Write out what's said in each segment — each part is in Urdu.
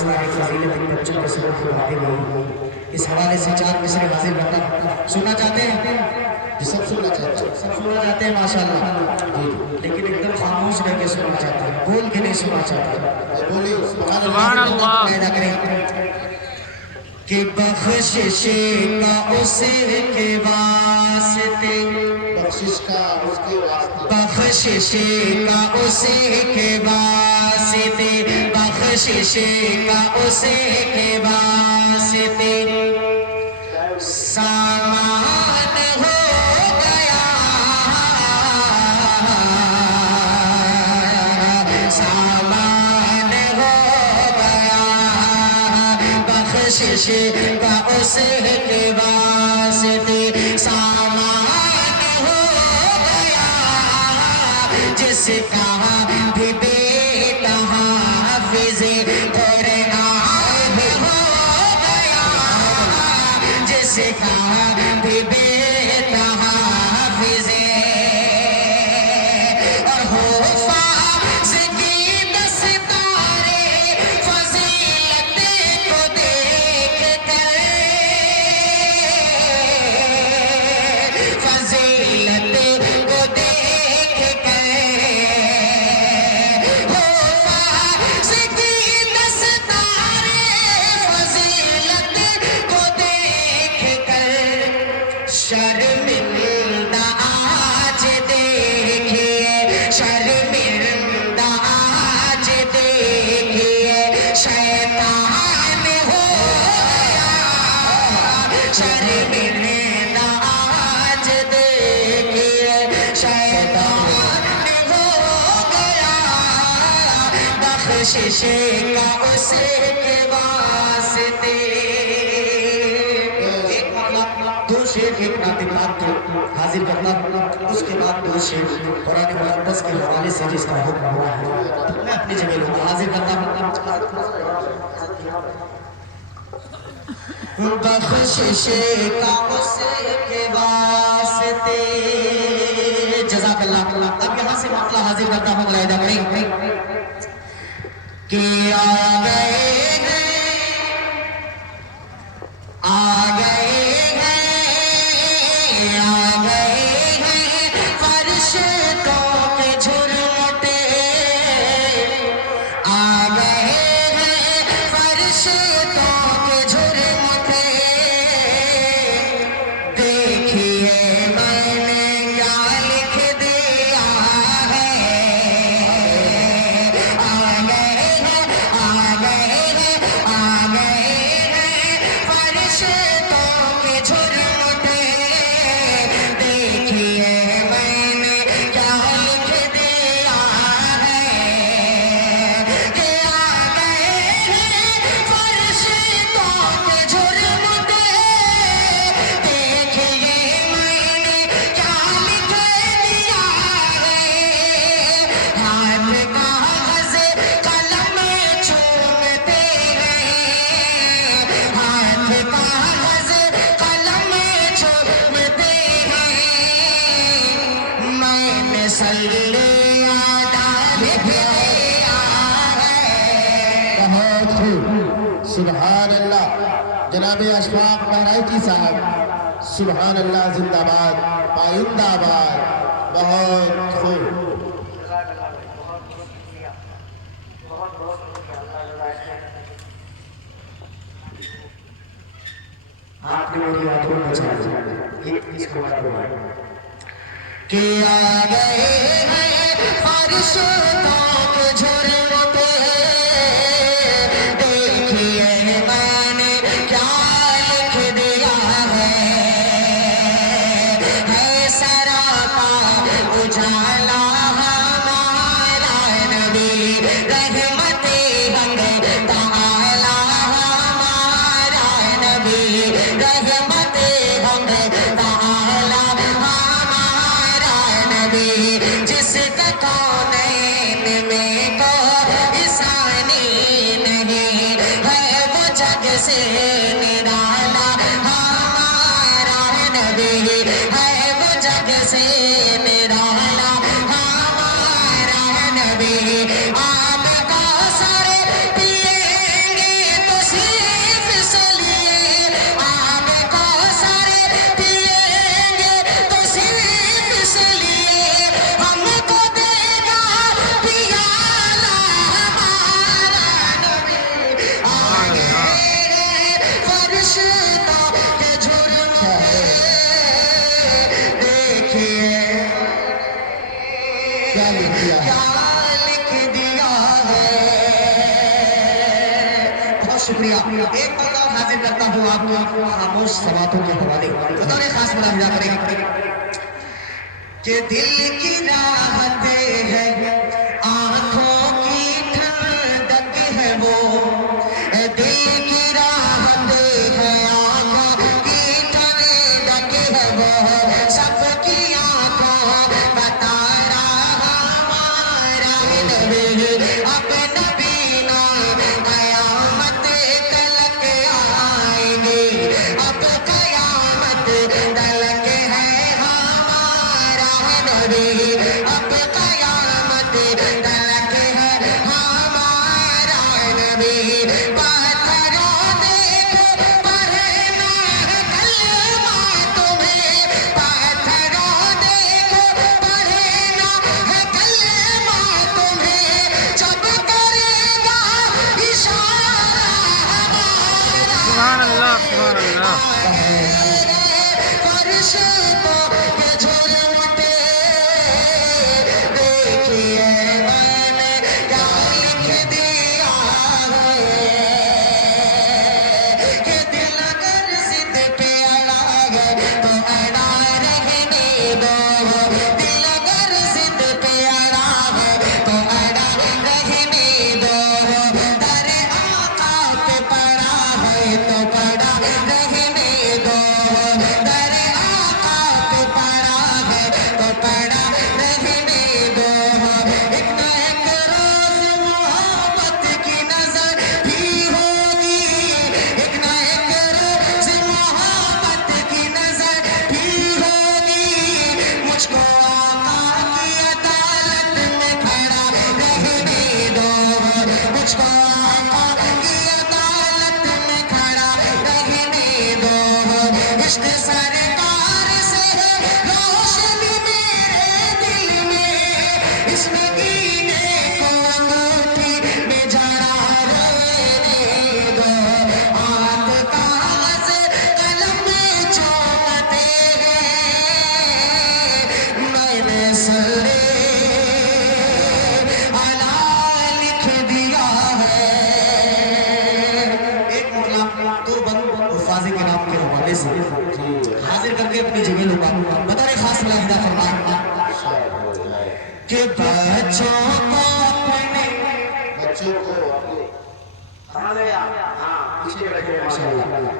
داستان فضیلت ان بچوں کے سبب کو حاضر ہوئی. اس حوالے سے 4 مصرے حاضر کرتا سننا چاہتے ہیں؟ جی سب سننا چاہتے ہیں. سب سننا چاہتے ہیں ماشاءاللہ. جی لیکن ایک دم خاموش رہ کے سننا چاہتے ہیں, بول کے نہیں سننا چاہتے. بولیے سبحان اللہ. پیدا کریں کہ بخشش کا اس کے واسطے, بخشش کا اس کے واسطے, بخشش کا اس کے واسطے, بخشش کا اس کے واسطے سامان ہو گیا, سامان ہو گیا, بخشش کا اس کے واسطے سامان ہو گیا, جس کا بھی بیٹا حافظ قرآن ہو گیا, جس کا بھی بیٹا حافظ اور حفاظ کی دستارے فضیلت کو دیکھ کر, فضیلت کو دیکھ کر, حفاظ کی دستارے فضیلت کو دیکھ کر شرمندہ آج دیکھیے, شرمندہ آج دیکھیے شیطان ہو گیا, شرمندہ آج دیکھیے شیطان ہو گیا, بخشش کا اس کے واسطے. ایک مطلب دو شیخ ایک نعت پاک کو حاضر کرنا, اس کے بعد دو شیخ قرآن مقدس کے حوالے سے جس کا حکم ہوا ہے میں اپنی جگہ لوں حاضر کرنا. بخشش کا اس کے واسطے, جزاک اللہ. اب یہاں سے مطلب حاضر کرتا ہوں, ملاحظہ کریں کہ آ گئے آ گئے ہیں, آ گئے ہیں فرشتوں کے جھرمٹے, آ گئے ہیں فرشتوں کے جھرمٹے, دیکھیے میں نے کیا لکھ دیا ہے, آ گئے ہیں, آ گئے ہیں, آ گئے ہیں فرشتوں کے جھرمٹے, دیکھیے میں نے کیا لکھ دیا ہے, کہ آ گئے ہیں فرشتوں کے جھرمٹے, دیکھیے میں نے کیا لکھ دیا ہے, ہاتھ کاغذ قلم چومتے ہیں, ہاتھ کاغذ قلم چومتے ہیں, میں نے صلی ڈال دیا ہے. بہت خوب, سبحان اللہ. جناب اشفاق بہرائچی صاحب, سبحان اللہ, زندہ باد, پائندہ باد. بہت خوب. آپ نے میری آنکھوں میں بچا دیا, یہ اس کو بڑھا کہ آ گئے ہیں فرشتوں کے جھرمٹے, دیکھیے میں نے کیا لکھ دیا ہے سراپا اجالا ہمارا نبی, رحمت ہنگ تعالی ہمارا نبی, رحمت ہنگ تعالی ہمارا نبی, جس کا کونین میں کوئی ثانی نہیں ہے, وہ جگ سے نرالا ہمارا نبی ہے, وہ جگ سے نرالا ہمارا نبی. آپ کا سر پیئیں گے شکریہ. ایک بات اور حاضر کرتا ہوں آپ کو خاموش سواتوں کے حوالے بطور خاص ملاحظہ کریں کہ دل کی راحت ہے آنکھوں کی ٹھنڈک ہے وہ دل کی راحت ہے آنکھوں کی ٹھنڈک ہے وہ سب کی آنکھوں کا تارا ہمارا نبی اب نبی نا قیامت تلک آئیں گے اب قیامت تلک ہے ہمارا نبی اب قیامت تلک ہے ہمارا نبی پتھروں دیکھو پڑھنا ہے کلمہ تمہیں پتھروں دیکھو پڑھنا ہے کلمہ تمہیں جب کرے گا اشارہ سبحان اللہ سبحان اللہ. فرش کو یہ جھرمٹے دیکھیے میں نے کیا لکھ دیا ہے کہ دل اگر ضد پہ اڑا ہے تو اڑا رہنے دو دل اگر ضد پہ اڑا ہے تو اڑا رہنے دو در آقا پہ پڑا ہے تو پڑا رہنے دو در آقا پہ پڑا ہے تو پڑا رہنے دو ایک نہ ایک روز محبت کی نظر بھی ہوگی ایک نہ ایک روز محبت کی نظر بھی ہوگی مجھ کو آقا کی عدالت میں کھڑا رہنے دو مجھ کو آقا کی عدالت میں کھڑا رہنے دو عشق سرکار سے ہے روشنی میرے دل میں اس مدینے کو انگوٹھی میں جڑا رہنے دو ہاتھ کاغذ قلم میں چومتے ہیں میں نے سرے علا لکھ دیا ہے ایک مولا دو بند حفاظ کرام کے حوالے سے حاضر کر کے اپنی جگہ لگا بطور خاص ملاحظہ فرمائیں کہ بچوں کو اپنے بچوں کو اپنے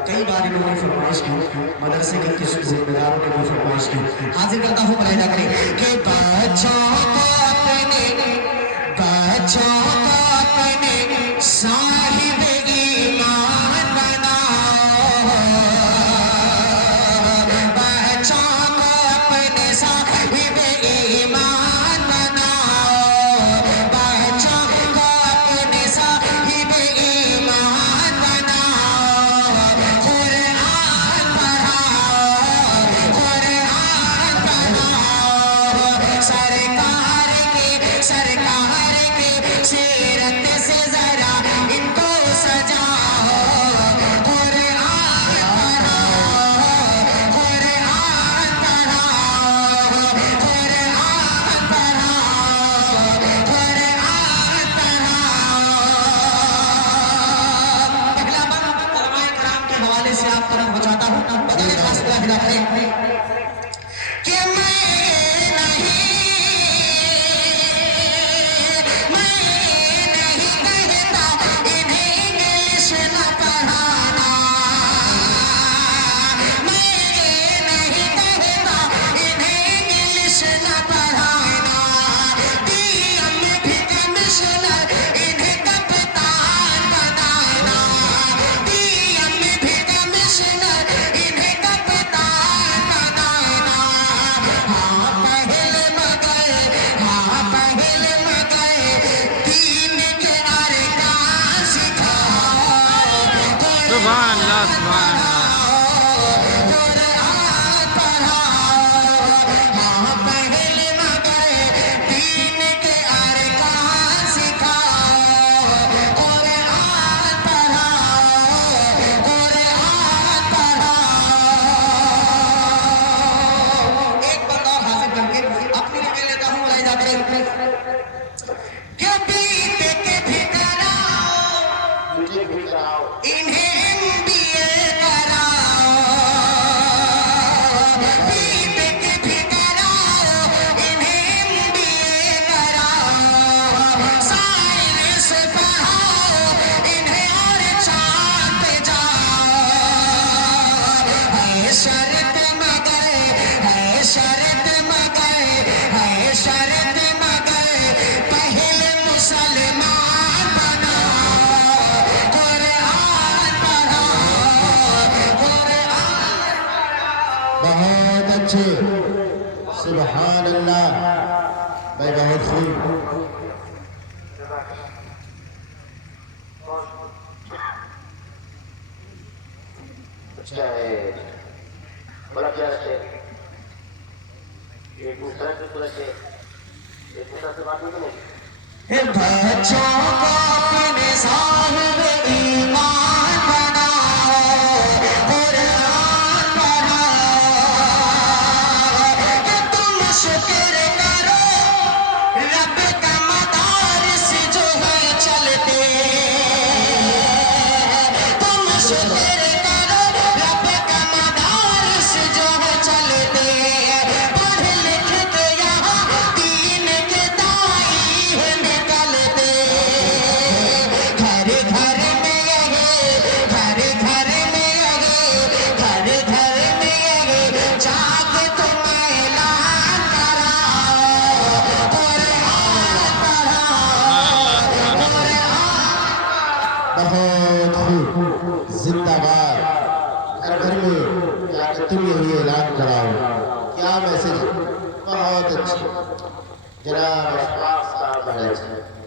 کئی بار انہوں نے فرمائش کی مدرسے کے کچھ ذمہ داروں نے بھی فرمائش کی حاضر کرتا ہوں ملاحظہ کریں کہ بچوں کو اپنے صاحب ایمان بناؤ بچوں کو اپنے صاحب ایمان بناؤ بچوں کو اپنے صاحب ایمان بناؤ قرآن پڑھاؤ سرکار کے سیرت سے ذرا ان کو سجاؤ قرآن پڑھاؤ اگلا بند علماء کرام کے حوالے سے آپ طرف بچاتا ہوں بطور خاص ملاحظہ کریں کہ سبحان اللہ سبحان اللہ. مجھے بھی کراؤ انہیں MBA کراؤ B.Tech بھی کراؤ انہیں MBA کراؤ سائنس پڑھاؤ انہیں اور چاند پہ جاؤ ہے شرط مگر ہے شرط مگر ہے شرط مگر پہلے مسلمان بناؤ قرآن پڑھاؤ قرآن بہت اچھے سبحان اللہ بھائی بہت خوب اچھا ہے بڑا پیارا سے ایک دوسرے سے پورا سے ایک دوسرے سے بات نہیں کریں بچوں کو اپنے صاحب ایمان بناؤ قرآن پڑھاؤ کہ تم شکر کرو رب کا مدارس جو ہے چلتے تم شکر کرو رب کا مدارس جو ہے چلتے پڑھ لکھ کے یہاں دین کے دائی ہے نکلتے گھر گھر میں یہ گھر گھر میں یہ گھر گھر میں یہ جاگ تم اعلان کراؤ قرآن پڑھاؤ بہت خوب زندہ باد ہر گھر میں جا کے تم یہی اعلان کراؤ کیا میسج بہت اچھی جناب اشفاق صاحب